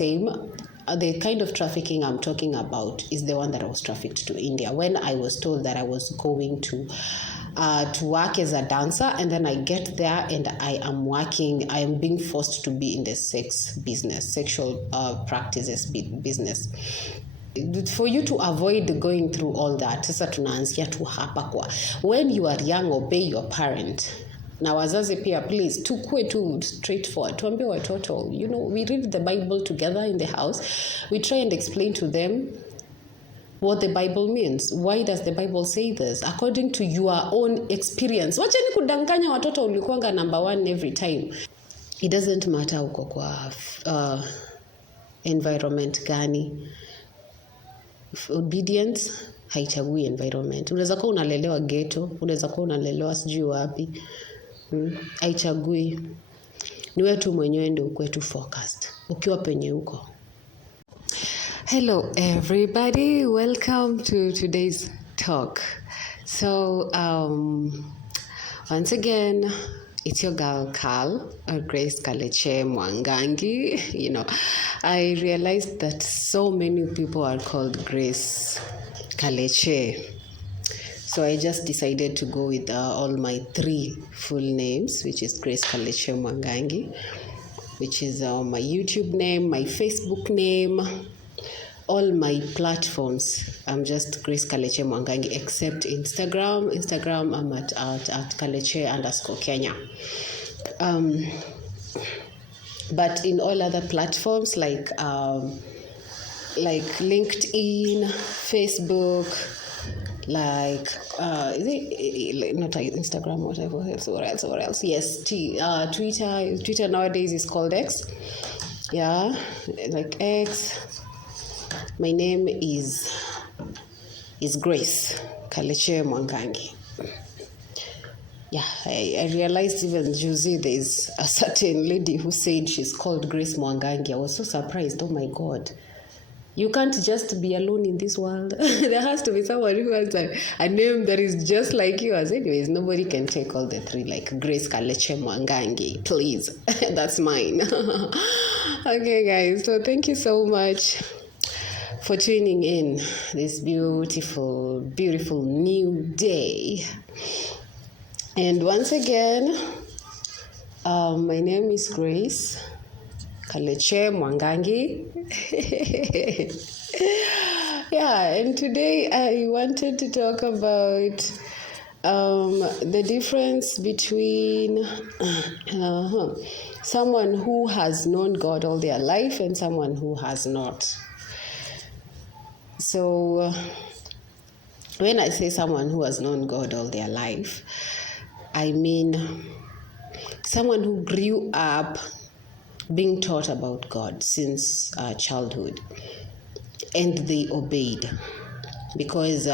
same. The kind of trafficking I'm talking about is the one that I was trafficked to India. When I was told that I was going to work as a dancer, and then I get there and I am being forced to be in the sex business, sexual practices business. For you to avoid going through all that, sasa tunaanzia tu hapa kwa when you are young, obey your parent. Na wazazi pia, please, tukue tu straightforward. Tuambie watoto, we read the Bible together in the house. We try and explain to them what the Bible means. Why does the Bible say this? According to your own experience. Wacheni kudanganya watoto ulikuanga number 1 every time. It doesn't matter uko kwa environment gani. Obedience haichagui environment. Unaweza kuwa unalelewa ghetto, unaweza kuwa unalelewa sijui wapi. Haichagui. Ni wewe tu mwenyewe ndio uko tu focused ukiwa penye uko. Hello everybody, welcome to today's talk. So once again, it's your girl Carl, Grace Kaleche Mwangangi. I realized that so many people are called Grace Kaleche. So I just decided to go with all my 3 full names, which is Grace Kaleche Mwangangi, which is my YouTube name, my Facebook name, all my platforms. I'm just Grace Kaleche Mwangangi, except Instagram. I'm at Kaleche_Kenya. But in all other platforms like LinkedIn, Facebook, like is it not Instagram, whatever else? Yes, Twitter nowadays is called X. Yeah, like X. My name is Grace Kaleche Mwangangi. Yeah, I realized even Juicy, there's a certain lady who said she's called Grace Mwangangi. I was so surprised. Oh my God. You can't just be alone in this world. There has to be someone who has a name that is just like yours. Anyways, nobody can take all the 3, like Grace Kaleche Mwangangi. Please, that's mine. Okay, guys. So thank you so much for tuning in this beautiful, beautiful new day. And once again, my name is Grace Kaleche Mwangangi. Yeah, and today I wanted to talk about the difference between someone who has known God all their life and someone who has not. So when I say someone who has known God all their life, I mean someone who grew up being taught about God since childhood, and they obeyed. Because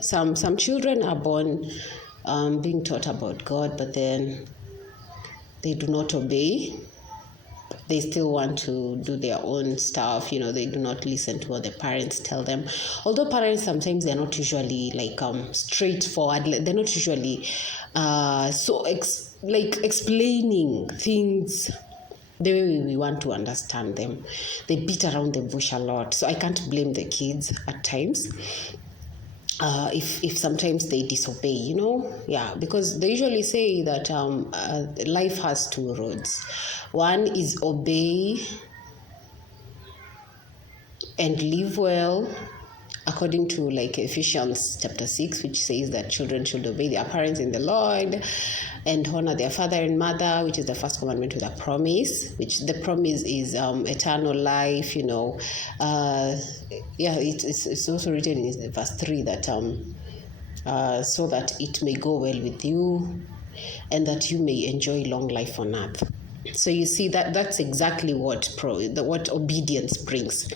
some children are born being taught about God, but then they do not obey. They still want to do their own stuff. They do not listen to what the parents tell them. Although parents sometimes they're not usually like straightforward. They're not usually explaining things the way we want to understand them. They beat around the bush a lot. So I can't blame the kids at times. If sometimes they disobey, yeah, because they usually say that life has 2 roads. One is obey and live well, according to like Ephesians chapter 6, which says that children should obey their parents in the Lord and honor their father and mother, which is the first commandment with a promise, which the promise is eternal life. It's also written in verse 3 that so that it may go well with you and that you may enjoy long life on earth. So you see that's exactly what obedience brings.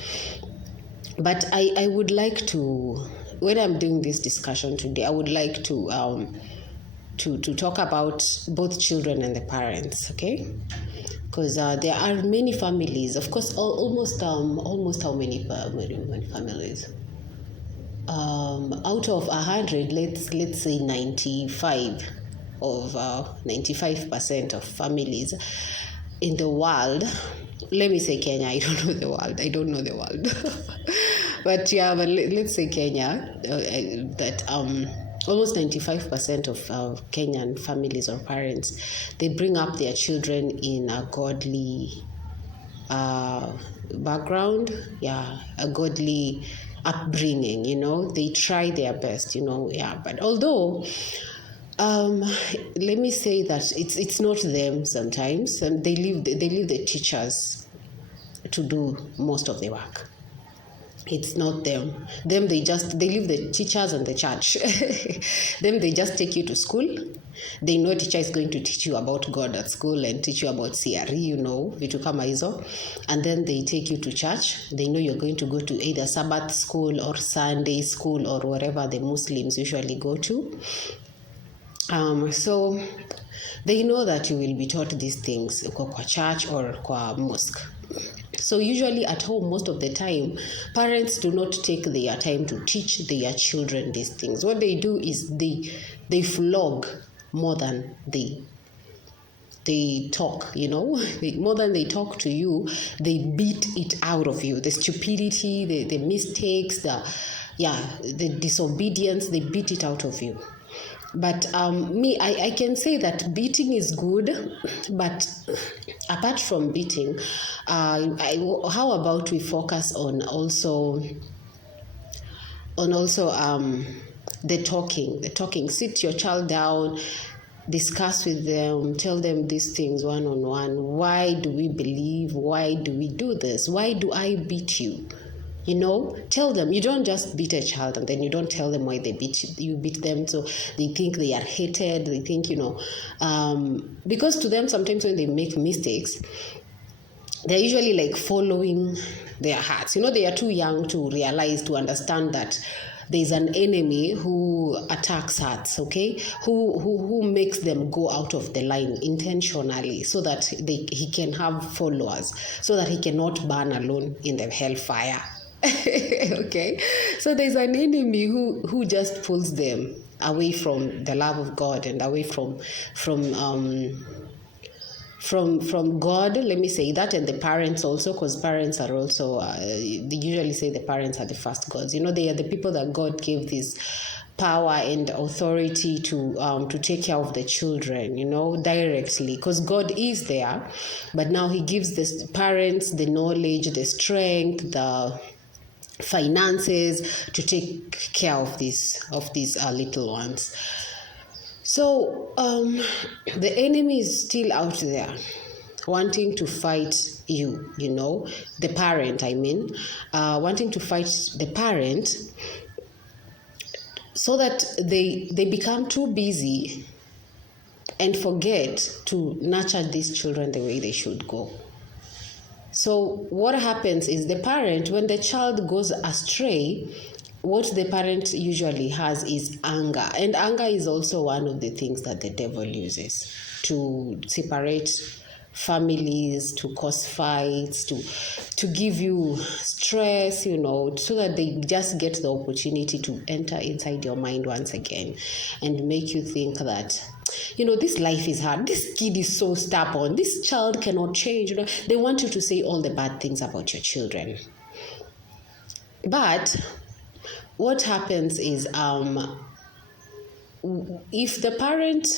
But I would like to, when I'm doing this discussion today, I would like to talk about both children and the parents, okay? Because there are many families, of course, almost how many families? Out of 100, let's say 95% of families in the world let me say Kenya. I don't know the world. I don't know the world. But yeah, but let's say Kenya, that almost 95% of Kenyan families or parents, they bring up their children in a godly background, a godly upbringing, they try their best, but although let me say that it's not them sometimes, and they leave the teachers to do most of the work. It's not them. They leave the teachers and the church. Them, they just take you to school. They know teacher is going to teach you about God at school and teach you about CRE, vitu kama hizo. And then they take you to church. They know you're going to go to either Sabbath school or Sunday school or wherever the Muslims usually go to. So they know that you will be taught these things kwa church or kwa mosque. So usually at home, most of the time, parents do not take their time to teach their children these things. What they do is they flog more than they talk, more than they talk to you, they beat it out of you. The stupidity, the mistakes, the disobedience, they beat it out of you. But I can say that beating is good, but apart from beating, how about we focus on also the talking. Sit your child down, discuss with them, tell them these things one-on-one. Why do we believe? Why do we do this? Why do I beat you? Tell them. You don't just beat a child and then you don't tell them why they beat you. You beat them so they think they are hated. They think, because to them sometimes when they make mistakes, they're usually like following their hearts. They are too young to realize, to understand that there's an enemy who attacks hearts, okay? Who makes them go out of the line intentionally so that he can have followers, so that he cannot burn alone in the hellfire. Okay, so there's an enemy who just pulls them away from the love of God and away from God, let me say that, and the parents also, because parents are also they usually say the parents are the first gods. They are the people that God gave this power and authority to take care of the children, directly, because God is there, but now he gives the parents the knowledge, the strength, the finances to take care of these little ones. So the enemy is still out there wanting to fight you, the parent, wanting to fight the parent, so that they become too busy and forget to nurture these children the way they should go. So what happens is the parent, when the child goes astray, what the parent usually has is anger. And anger is also one of the things that the devil uses to separate families, to cause fights, to give you stress, so that they just get the opportunity to enter inside your mind once again and make you think that, this life is hard. This kid is so stubborn. This child cannot change. They want you to say all the bad things about your children. But what happens is, if the parent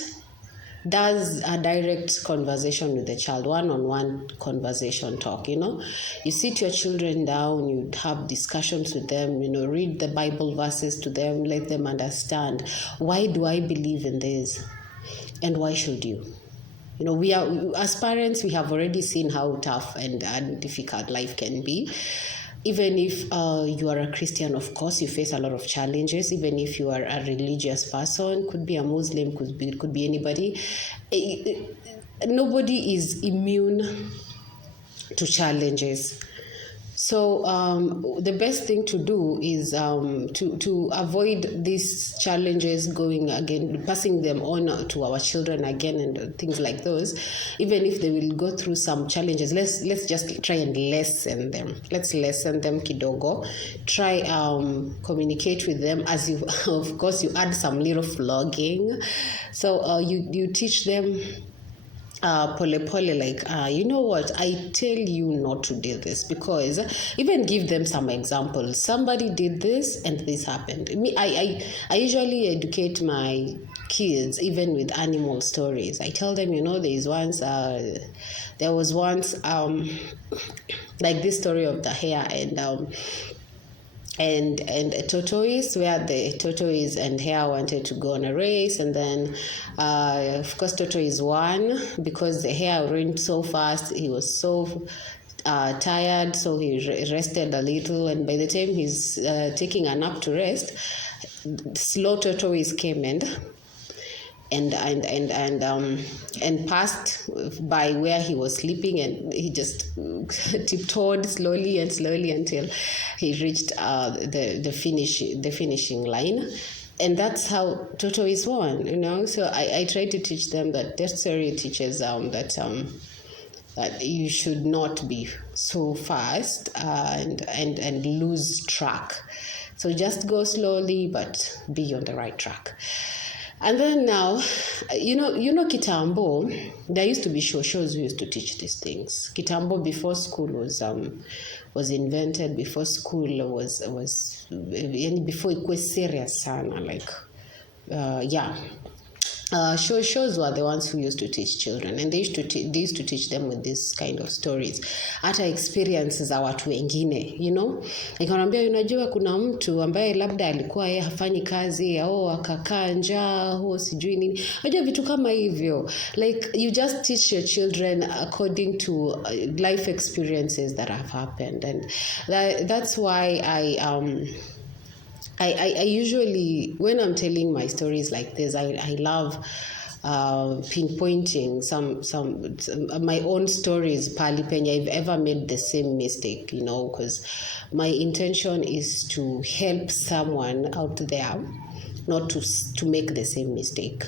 does a direct conversation with the child, one-on-one conversation talk, you sit your children down, you have discussions with them, read the Bible verses to them, let them understand, why do I believe in this and why should you? We are, as parents, we have already seen how tough and difficult life can be. Even if you are a Christian, of course, you face a lot of challenges. Even if you are a religious person, could be a Muslim, could be anybody. Nobody is immune to challenges. So the best thing to do is to avoid these challenges passing them on to our children again and things like those. Even if they will go through some challenges, let's just try and lessen them. Let's lessen them kidogo. Try communicate with them as you, of course, you add some little flogging. So you teach them pole pole, like, you know what, I tell you not to do this, because even give them some examples. Somebody did this and this happened. I usually educate my kids even with animal stories. I tell them, there was once like this story of the hare and a tortoise, where the tortoise and hare wanted to go on a race, and then of course tortoise won because the hare ran so fast. He was so tired, so he rested a little, and by the time he's taking a nap to rest, slow tortoise came and passed by where he was sleeping, and he just tiptoed slowly until he reached the finishing line. And that's how tortoise won. So I try to teach them that story teaches that you should not be so fast and lose track. So just go slowly, but be on the right track. And then now, Kitambo, there used to be shows who used to teach these things. Kitambo, before school was invented, before school before it was serious sana, like, shows were the ones who used to teach children, and they used to teach them with this kind of stories, hata experiences za watu wengine, Nikamwambia, unajua kuna mtu ambaye labda alikuwa yeye hafanyi kazi au akakaa njaa au sijui nini. Unajua vitu kama hivyo, like you just teach your children according to life experiences that have happened, and that's why I usually, when I'm telling my stories like this, I love pinpointing some my own stories pali penye I've ever made the same mistake, because my intention is to help someone out there not to make the same mistake,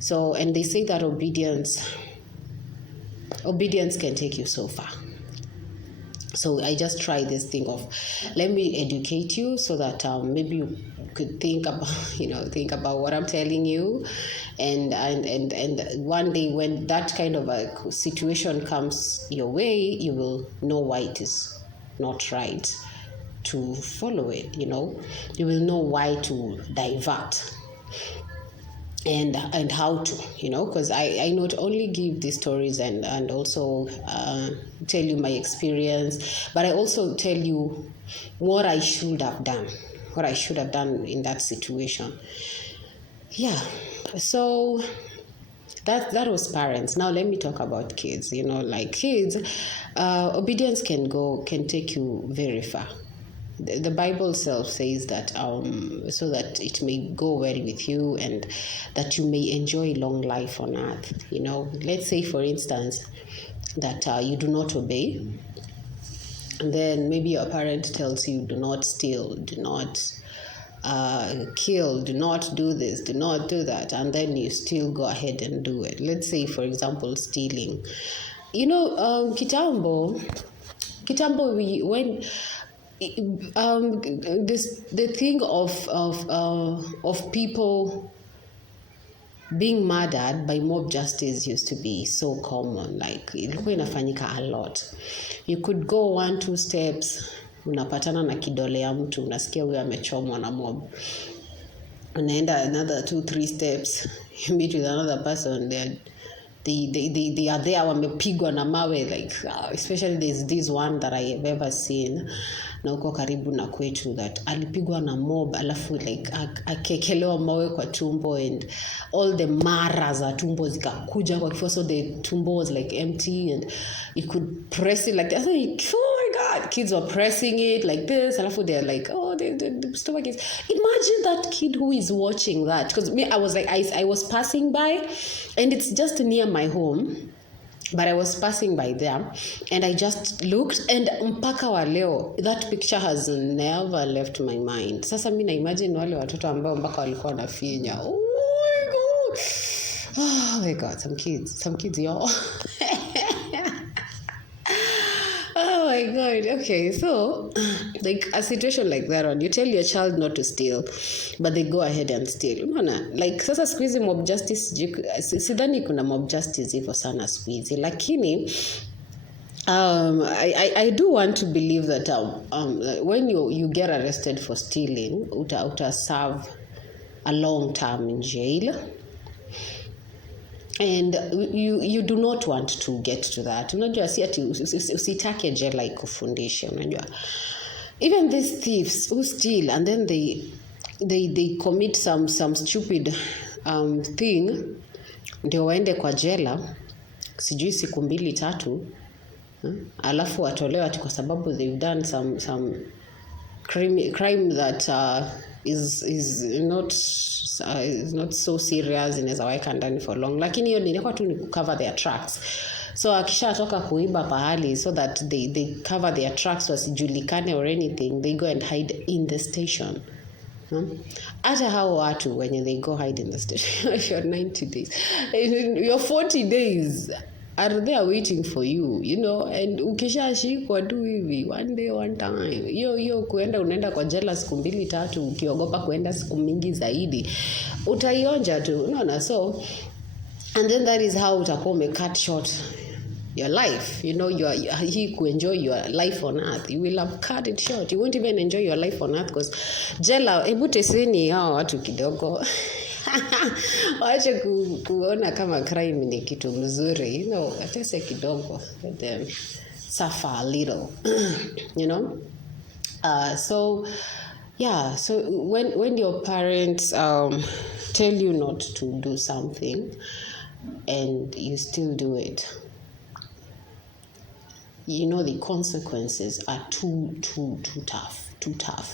So, and they say that obedience can take you so far. So I just try this thing of, let me educate you so that maybe you could think about what I'm telling you, and one day when that kind of a situation comes your way, you will know why it is not right to follow it. You will know why to divert. And how to, because I not only give these stories and also tell you my experience, but I also tell you what I should have done in that situation. Yeah, so that was parents. Now let me talk about kids. Like kids, obedience can take you very far. The Bible itself says that so that it may go well with you and that you may enjoy long life on earth. Let's say, for instance, that you do not obey, and then maybe your parent tells you, do not steal, do not kill, do not do this, do not do that, and then you still go ahead and do it. Let's say, for example, stealing. Kitambo, the thing of people being murdered by mob justice used to be so common. Like, ilikuwa inafanyika a lot. You could go 1-2 steps, unapatana na kidole ya mtu, unasikia huyo amechomwa na mob. Unaenda another 2-3 steps, you meet with another person, they are there, wamepigwa na mawe, like especially there's this one that I have ever seen na huko karibu na kwetu, that alipigwa na mob, alafu like akekelewa mawe kwa tumbo, and all the mara za tumbo zikakuja kwa kifua, so the tumbo was like empty and you could press it like that. Like, oh my God, kids were pressing it like this, alafu they're like, oh, the stomach is. Imagine that kid who is watching that, because me, I was like, I was passing by, and it's just near my home, but I was passing by there and I just looked, and mpaka wa leo that picture has never left my mind. Sasa mimi na imagine wale watoto ambao mpaka walikuwa wanafinya. Oh my God, some kids y'all. Oh my my God. Okay, so like a situation like that one, you tell your child not to steal, but they go ahead and steal. Unaona? Like sasa siku hizi mob justice, sidhani kuna mob justice hivyo sana siku hizi, lakini I do want to believe that when you get arrested for stealing, uta serve a long term in jail. And you do not want to get to that. Unajua si ati usitake jela ikufundishe, unajua. Even these thieves who steal and then they commit some stupid thing ndio waende kwa jela sijui siku 2-3 alafu watolewa ati kwa sababu they've done some crime that is not so serious, inaweza waeka ndani for long, lakini hiyo inakuwa tu ni cover their tracks. So akishatoka kuiba pahali so that they cover their tracks wasijulikane or anything, they go and hide in the station. Hata hao watu when they go hide in the station for 90 days, your 40 days are there waiting for you, you know, and ukishashikwa tu hivi one day one time, hiyo kuenda unaenda kwa jela siku 2-3 ukiogopa kuenda siku mingi zaidi, utaionja tu, unaona. So and then that is how utakuwa cut short your life, you know. You enjoy your life on earth, you will have cut it short. You won't even enjoy your life on earth because jela, hebu teseni hao watu kidogo waache kuona kama crime ni kitu mzuri, you know, atese kidogo, let them suffer a little you know. So yeah, so when your parents tell you not to do something and you still do it, you know the consequences are too tough,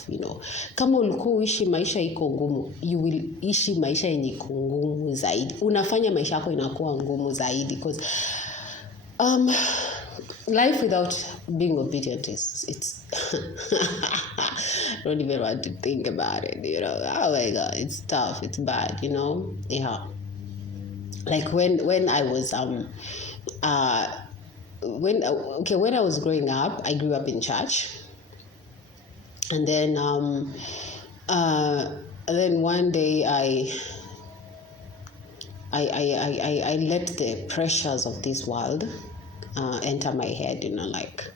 you know. Kama ulikuwa uishi maisha iko ngumu, you will ishi maisha yenye ngumu zaidi, unafanya maisha yako inakuwa ngumu zaidi because life without being obedient it's don't even want to think about it, you know. Oh my God, it's tough, it's bad, you know. Yeah, like when I was when I was growing up, I grew up in church. And then one day I let the pressures of this world enter my head, you know, like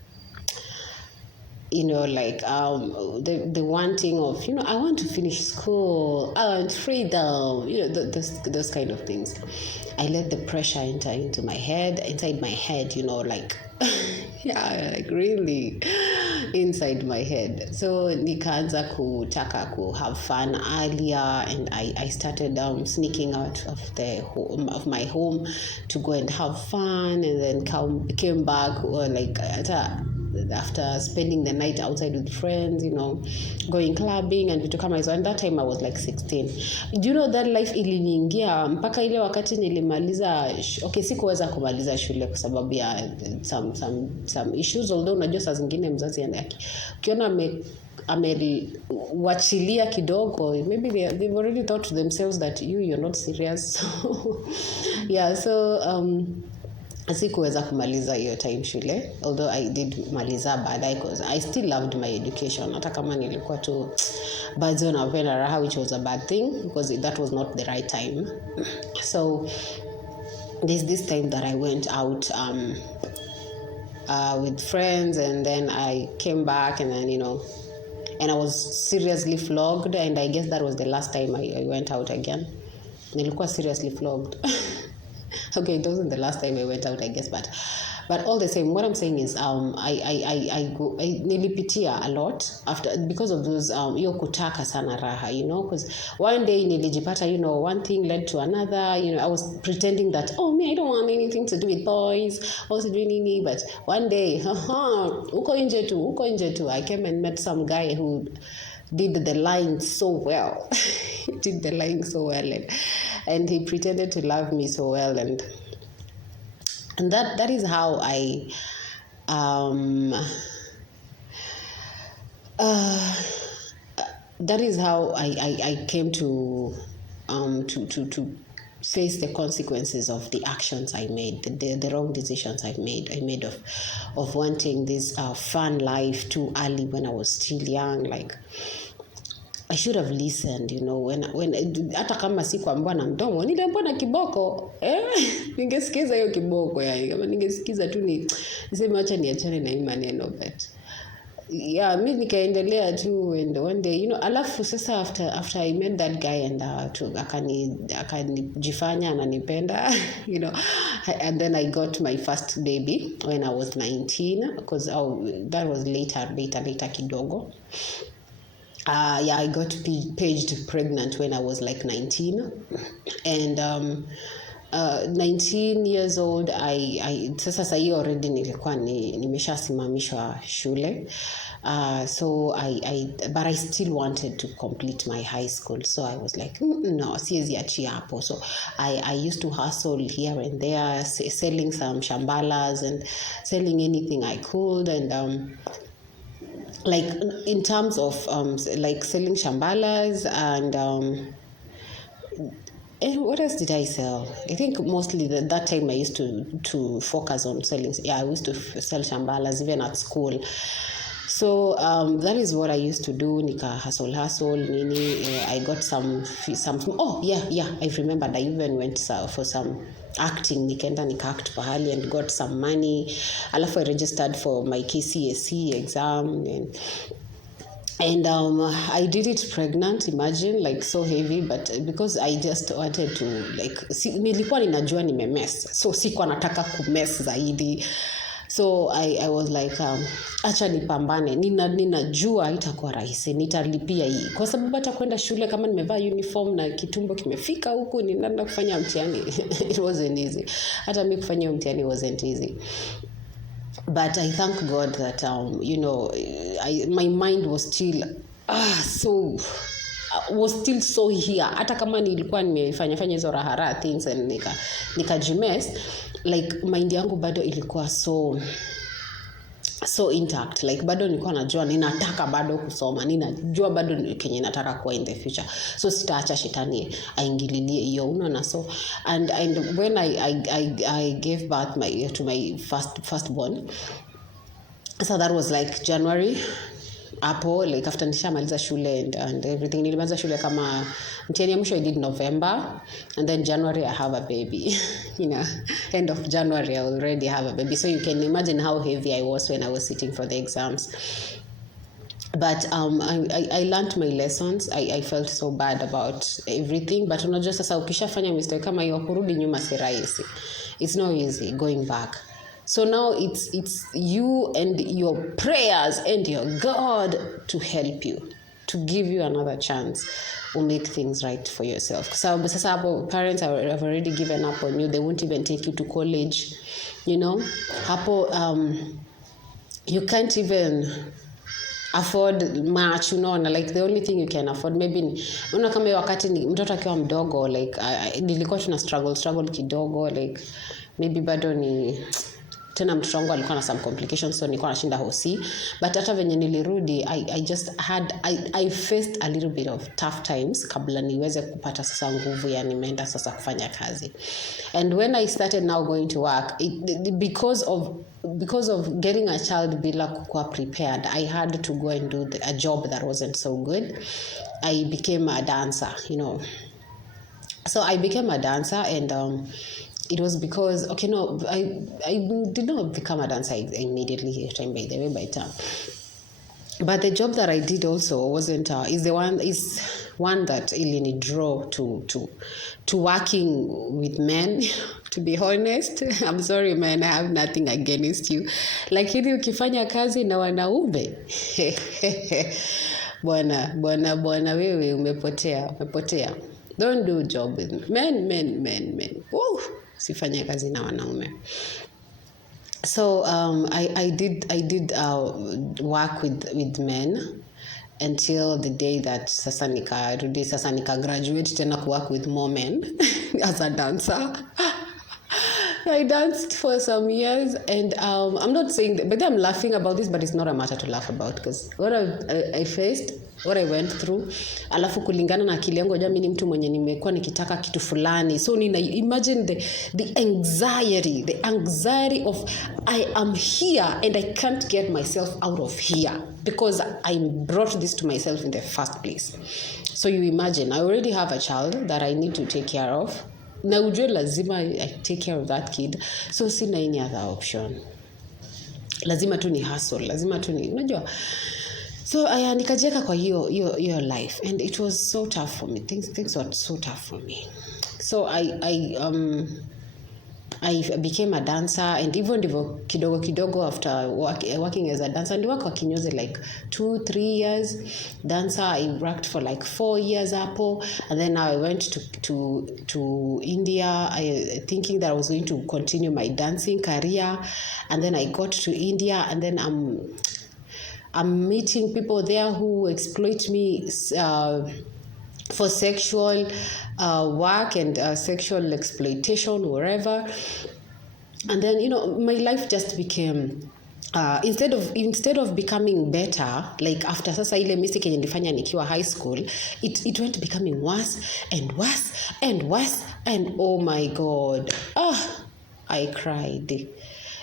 the wanting of, you know, I want to finish school, I want freedom, you know, those kind of things. I let the pressure enter inside my head, you know, like yeah, like really inside my head. So nikaanza kutaka ku have fun earlier, and I started sneaking out of my home to go and have fun, and then came back, or like after spending the night outside with friends, you know, going clubbing and vitu kama hizo. And that time I was like 16. Do you know that life iliniingia mpaka ile wakati nilimaliza, okay, sikuweza kumaliza shule kwa sababu ya some issues, although unajua saa zingine mzazi ukiona amewachilia kidogo, maybe they've already thought to themselves that you're not serious. So yeah, so sikuweza kumaliza hiyo time shule, although I did maliza baadaye because I still loved my education, hata kama nilikuwa tu bado napenda raha, which was a bad thing because that was not the right time. So this time that I went out with friends, and then I came back, and then, you know, and I was seriously flogged, and I guess that was the last time I went out again. Nilikuwa seriously flogged. Okay, it wasn't the last time I went out, I guess, but all the same, what I'm saying is I nilipitia a lot after, because of those hiyo kutaka sana raha, you know, because one day nilijipata, you know, one thing led to another, you know, I was pretending that, oh, me, I don't want anything to do with boys, I was doing nini, but one day uko nje tu, I came and met some guy who did the line so well. He did the line so well, and he pretended to love me so well, and that is how I that is how I came to face the consequences of the actions I made, the wrong decisions I made of wanting this fun life too early when I was still young. Like, I should have listened, when hata kama sikuambiwa na mdomo, niliambiwa na kiboko. Ningesikiza hiyo kiboko yani, kama ningesikiza tu niseme acha niachane na hii maneno, but yeah, mimi nikaendelea tu, and one day, alafu sasa after I met that guy and akanijifanya ananipenda, and then I got my first baby when I was 19, because that was later kidogo. I got paged pregnant when I was like 19, and 19 years old, sasa hiyo already nilikuwa nimeshasimamishwa shule, but I still wanted to complete my high school, so I was like, no, siwezi achia hapo. So I used to hustle here and there, selling some shambalas and selling anything I could, and like in terms of like selling shambalas and what else did I sell? I think mostly that time I used to focus on selling. Yeah, I used to sell shambalas even at school. So that is what I used to do. Nika hustle nini. I got some. Oh yeah. I remembered. I even went for some acting. Nikaenda nika-act pahali and got some money. Alafu I registered for my KCSE exam and I did it pregnant. Imagine, like, so heavy, but because I just wanted to, like, nilikuwa ninajua nimemess, so sikuwa nataka kumess zaidi. So I was like, acha nipambane, ninajua itakuwa rahisi, nitalipia hii, kwa sababu hata kwenda shule kama nimevaa uniform na kitumbo kimefika huku ninaenda kufanya mtihani it wasn't easy. Hata mimi kufanya mtihani wasn't easy. But I thank God that my mind was still so here. Hata kama nilikuwa nimefanya hizo rahara things and nikajimes, like mind yangu bado ilikuwa so intact. Like bado nilikuwa najua ninataka bado kusoma, ninajua bado kenye nataka kuwa in the future, so sitaacha shetani aingililie hiyo, unaona. So and when I gave birth to my firstborn, so that was like January hapo, like after nishamaliza shule and everything. Nilimaliza shule kama mtihani ya mwisho I did November, and then January I have a baby. End of January I already have a baby, so you can imagine how heavy I was when I was sitting for the exams. But I learned my lessons. I felt so bad about everything, but unajua sasa ukishafanya mistake kama hiyo, kurudi nyuma si rahisi. It's not easy going back. So now it's you and your prayers and your God to help you, to give you another chance to make things right for yourself. So sasa hapo parents have already given up on you. They won't even take you to college, hapo you can't even afford much, like the only thing you can afford maybe kama wakati mtoto akiwa mdogo, like nilikuwa tuna struggle kidogo, like maybe bado ni tena mtoto wangu alikuwa na some complications, so nilikuwa nashinda hosi. But hata venye nilirudi, I faced a little bit of tough times kabla niweze kupata sasa nguvu ya nimeenda sasa kufanya kazi. And when I started now going to work, because of getting a child bila kuwa prepared, I had to go and do a job that wasn't so good. I became a dancer, So I became a dancer, and it was because, I did not become a dancer immediately, by the way, by time. But the job that I did also wasn't is one that really draw to working with men. To be honest, I'm sorry man, I have nothing against you. Lakini ukifanya kazi na wanaume bwana wewe umepotea. Don't do job with men. Woo! Sifanye kazi na wanaume. So I did work with men until the day that sasa nika graduate tena work with more men as a dancer. I danced for some years, and I'm not saying that, but I'm laughing about this, but it's not a matter to laugh about, because what I faced, what I went through, alafu kulingana na akili yangu, mimi ni mtu mwenye nimekuwa nikitaka kitu fulani, so nina imagine the anxiety of I am here and I can't get myself out of here because I brought this to myself in the first place. So you imagine, I already have a child that I need to take care of. Na ujue lazima I take care of that kid, so sina any other option. Lazima tu ni hustle, lazima tu ni, unajua. So nikajieka kwa hiyo life, and it was so tough for me. Things were so tough for me. So I became a dancer, and even kidogo after working as a dancer, and work kinyozi like 2-3 years. Dancer, I worked for like 4 years hapo, and then I went to India, thinking that I was going to continue my dancing career, and then I got to India, and then I'm meeting people there who exploit me for sexual work and sexual exploitation, wherever. And then, my life just became instead of becoming better, like after sasa ile mistake yenye nilifanya nikiwa high school, it went becoming worse and worse and worse, and oh my God, I cried.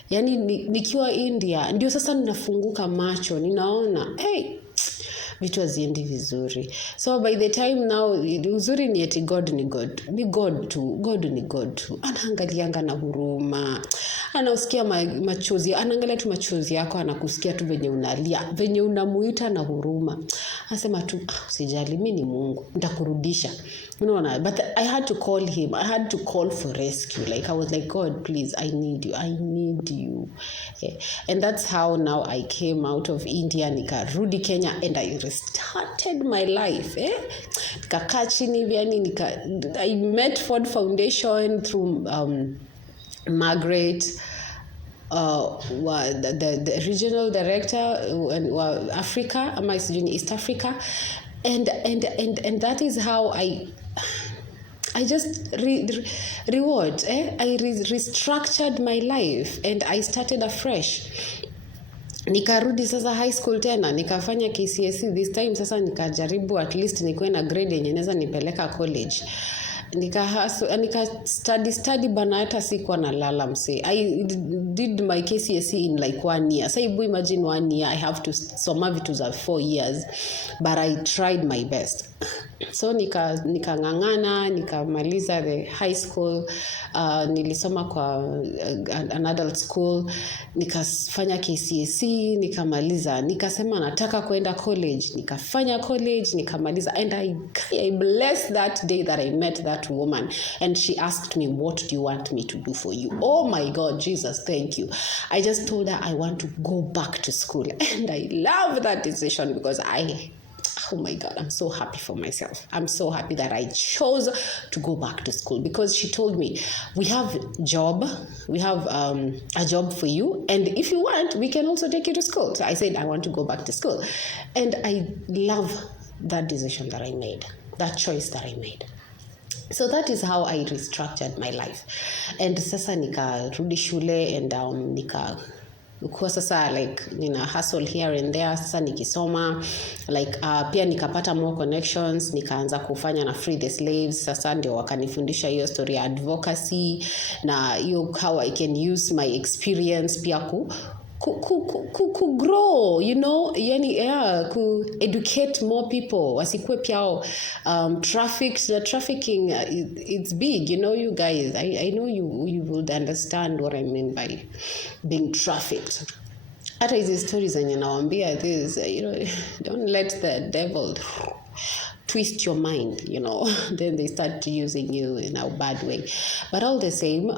Yani nikiwa India ndio sasa ninafunguka macho, ninaona vitu haziendi vizuri. So by the time now, uzuri ni eti God ni God. Ni God tu. Anaangalianga na huruma. Anausikia machozi. Anaangalia tu machozi yako, anakusikia tu venye unalia. Venye unamuita na huruma. Anasema tu, usijali, mimi ni Mungu. Nitakurudisha. But I had to call him. I had to call for rescue. Like I was like, God, please, I need you. Yeah. And that's how now I came out of India, nikarudi Kenya, and I restarted my life. Nikakaa chini yani I met Ford Foundation through Margaret, the regional director in Africa, am I in East Africa, and that is how I just restructured my life, and I started afresh. Nikarudi sasa high school tena, nikafanya KCSE this time. Sasa nikajaribu at least nikuwe na grade yenye inaweza nipeleka college. Nika study bana, hata sikuwa nalala mse. I did my KCSE in like 1 year. Sasa ibu imagine 1 year I have to soma vitu za 4 years, but I tried my best. So nikangangana, nikamaliza the high school, nilisoma kwa an adult school, nikafanya KCSE, nikamaliza, nikasema nataka kwenda college, nikafanya college, nikamaliza, and I blessed that day that I met that woman, and she asked me, what do you want me to do for you? Oh my God, Jesus, thank you. I just told her I want to go back to school, and I love that decision because oh my God, I'm so happy for myself. I'm so happy that I chose to go back to school, because she told me, we have a job for you, and if you want, we can also take you to school. So I said, I want to go back to school. And I love that decision that I made, that choice that I made. So that is how I restructured my life. And sasa nikarudi shule, and kwa sasa like nina hustle here and there. Sasa nikisoma like pia nikapata more connections, nikaanza kufanya na Free the Slaves. Sasa ndio wakanifundisha hiyo story ya advocacy na hiyo how I can use my experience pia ku grow, yani educate more people, wasikue pia trafficking, it's big, you guys. I know you would understand what I mean by being trafficked. Hata hizi stories zenye nawaambia this, don't let the devil twist your mind, then they start using you in a bad way. But all the same,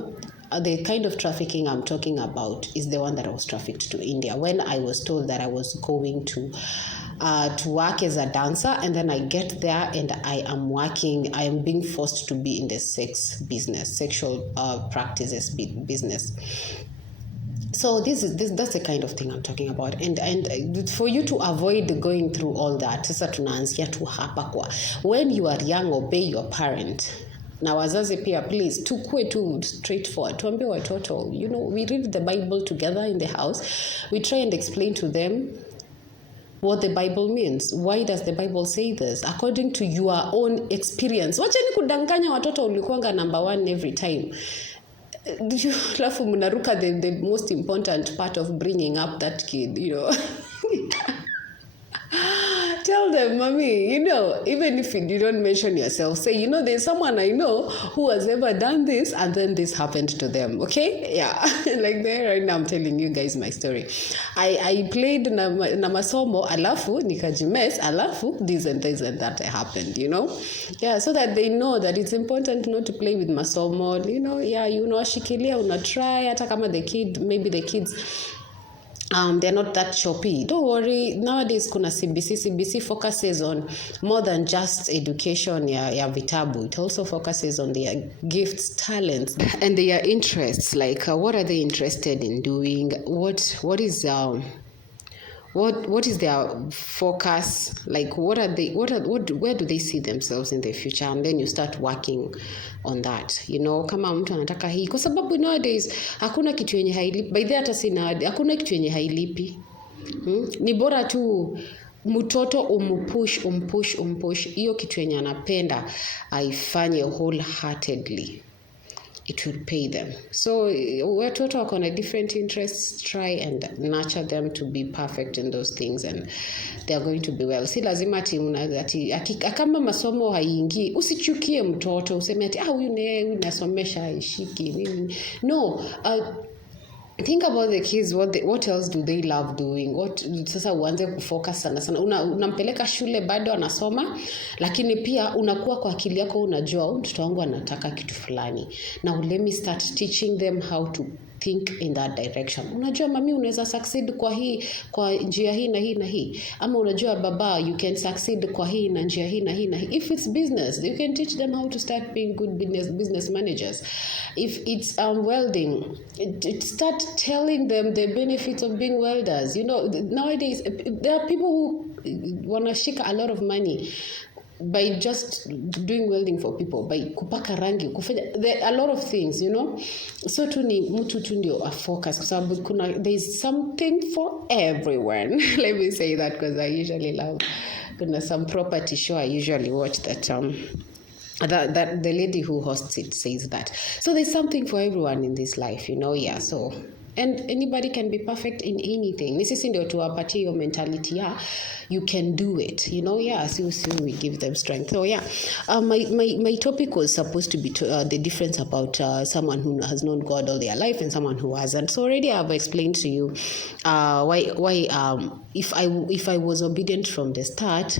the kind of trafficking I'm talking about is the one that I was trafficked to India. When I was told that I was going to work as a dancer, and then I get there and I am being forced to be in the sex business, sexual practices business. So that's the kind of thing I'm talking about, and for you to avoid going through all that, sasa tunaanzia tu hapa kwa when you are young, obey your parent. na wazazi pia, please tukue tu straightforward, tuambie watoto, we read the Bible together in the house, we try and explain to them what the Bible means. Why does the Bible say this? According to your own experience. Wacheni kudanganya watoto ulikuwanga number 1 every time. Alafu mnaruka the most important part of bringing up that kid, Tell them, mommy, even if you don't mention yourself, say, there's someone I know who has ever done this and then this happened to them, okay? Yeah, like there right now I'm telling you guys my story. I played na masomo, alafu, nikajimes, alafu, this and that happened, Yeah, so that they know that it's important not to play with masomo, shikilia, try, hata kama maybe the kids, they're not that choppy. Don't worry. Nowadays, kuna CBC focuses on more than just education ya vitabu. It also focuses on their gifts, talents, and their interests. Like, what are they interested in doing? What is their focus? Like, where do they see themselves in the future? And then you start working on that, kama mtu anataka hii, kwa sababu nowadays hakuna kitu yenye hailipi. By the hata sina, hakuna kitu yenye hailipi. Ni bora tu mtoto umpush hiyo kitu yenye anapenda aifanye wholeheartedly. It will pay them. So watoto wako na different interests, try and nurture them to be perfect in those things and they are going to be well. Si lazima ati kama masomo haingii, usichukie mtoto, useme ati huyu nasomesha haishiki nini. No, think about the kids, what else do they love doing? Sasa uanze kufocus sana unampeleka shule bado anasoma, lakini pia unakuwa kwa akili yako unajua mtoto wangu anataka kitu fulani. Now let me start teaching them how to think in that direction. Unajua mami, unaweza succeed kwa njia hii na hii na hii, ama unajua baba, you can succeed kwa hii na njia hii na hii na hii. If it's business, you can teach them how to start being good business managers. If it's welding, start telling them the benefits of being welders. Nowadays there are people who wanashika a lot of money by just doing welding for people, by kupaka rangi, kufanya a lot of things, so tu ni mtu tu ndio a focus, kwa sababu there's something for everyone. Let me say that because I usually love, kuna some property show I usually watch that that the lady who hosts it says that. So there's something for everyone in this life, yeah. So and anybody can be perfect in anything. Ni sisi ndio tuwapatie hiyo mentality you can do it, yeah. So we give them strength. So yeah, my topic was supposed to be the difference about someone who has known God all their life and someone who hasn't. So already I've explained to you why if I was obedient from the start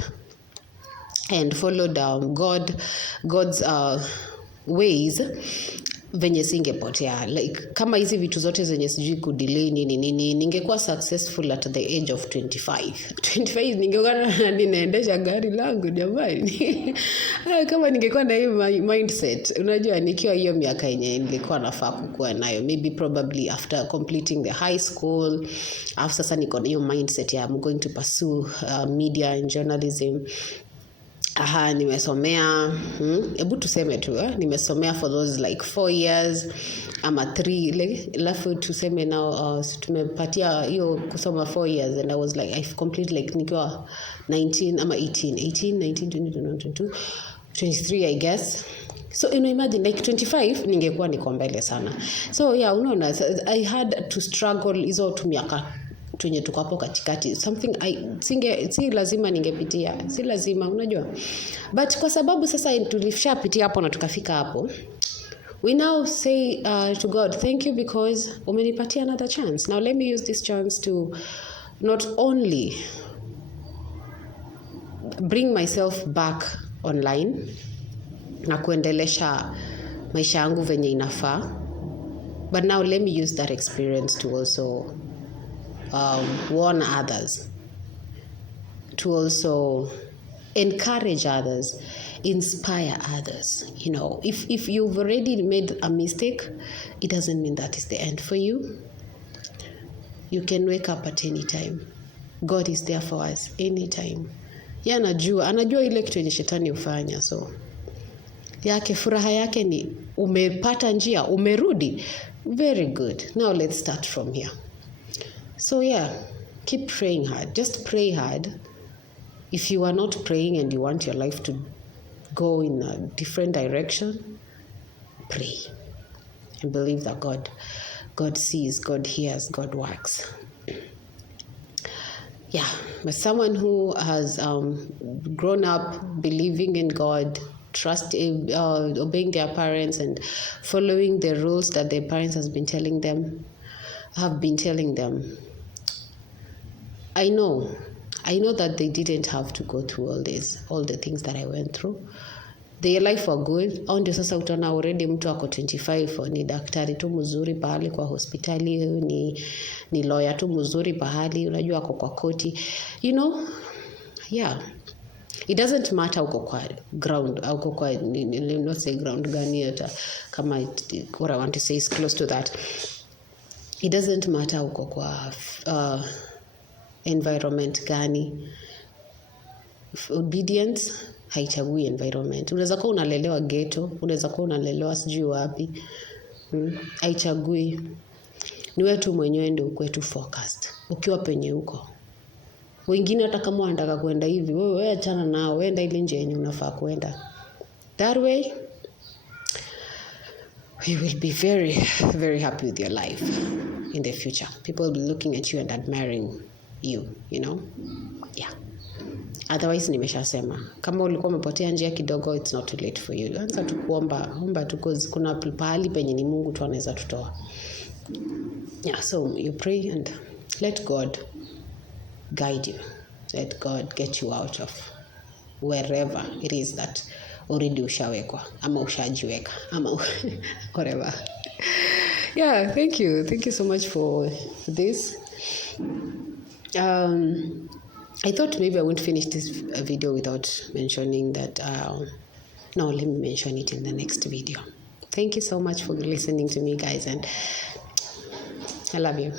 and followed God's ways, venye singepotea. Like kama hizi vitu zote zenye sijui kudelay nini ningekuwa successful at the age of 25 ningekuwa ninaendesha gari langu jamani. Kama ningekuwa na hiyo mindset, unajua nikiwa hiyo miaka yenye nilikuwa nafaa kukua nayo, maybe probably after completing the high school, after sasa niko na hiyo mindset I'm going to pursue media and journalism. Nimesomea hebu tuseme tu nimesomea for those like 4 years ama 3, alafu tuseme now tumepatia hiyo kusoma 4 years and I was like I've completed like nikiwa 19 ama 18 19 20 22 23 I guess. So imagine like 25 ningekuwa niko mbele sana. So yeah, unaona I had to struggle hizo tu miaka tunye tuko hapo katikati, something si lazima ningepitia, si lazima, unajua. But kwa sababu sasa tulishapitia hapo na tukafika hapo, we now say to God, thank you because umenipatia another chance. Now let me use this chance to not only bring myself back online na kuendelesha maisha yangu venye inafaa, but now let me use that experience to also warn others, to also encourage others, inspire others. If you've already made a mistake, it doesn't mean that is the end for you. You can wake up at any time. God is there for us anytime. Anajua ile kitu yenye shetani hufanya. So yake, furaha yake ni umepata njia, umerudi. Very good. Now let's start from here. So yeah, keep praying hard. Just pray hard. If you are not praying and you want your life to go in a different direction, pray and believe that God sees, God hears, God works. Yeah, but someone who has grown up believing in God, obeying their parents and following the rules that their parents have been telling them. I know that they didn't have to go through all the things that I went through. Their life were good. Au ndio sasa utaona already mtu ako 25 ni daktari tu mzuri pahali kwa hospitali, ni lawyer tu mzuri pahali, unajua ako kwa koti. Yeah. It doesn't matter uko kwa ground, uko kwa not say ground gani hata kama what I want to say is close to that. It doesn't matter uko kwa environment gani. Obedience haichagui environment. Unaweza kuwa unalelewa ghetto, unaweza kuwa unalelewa sijui wapi. Haichagui. Ni wewe tu mwenyewe ndio uko tu focused. Ukiwa penye uko. Wengine hata kama wanataka kwenda hivi, wewe achana nao, wenda ile nje yenye unafaa kwenda. That way you will be very, very happy with your life in the future. People will be looking at you and admiring you, Yeah. Otherwise nimeshasema, kama ulikuwa umepotea njia kidogo, it's not too late for you. Anza tu kuomba tu, cause kuna pahali penye ni Mungu tu anaweza tutoa. Yeah, so you pray and let God guide you. Let God get you out of wherever it is that already ushawekwa ama ushajiweka ama whatever. Yeah, thank you so much for this. I thought maybe I won't finish this video without mentioning that. No, let me mention it in the next video. Thank you so much for listening to me, guys, and I love you.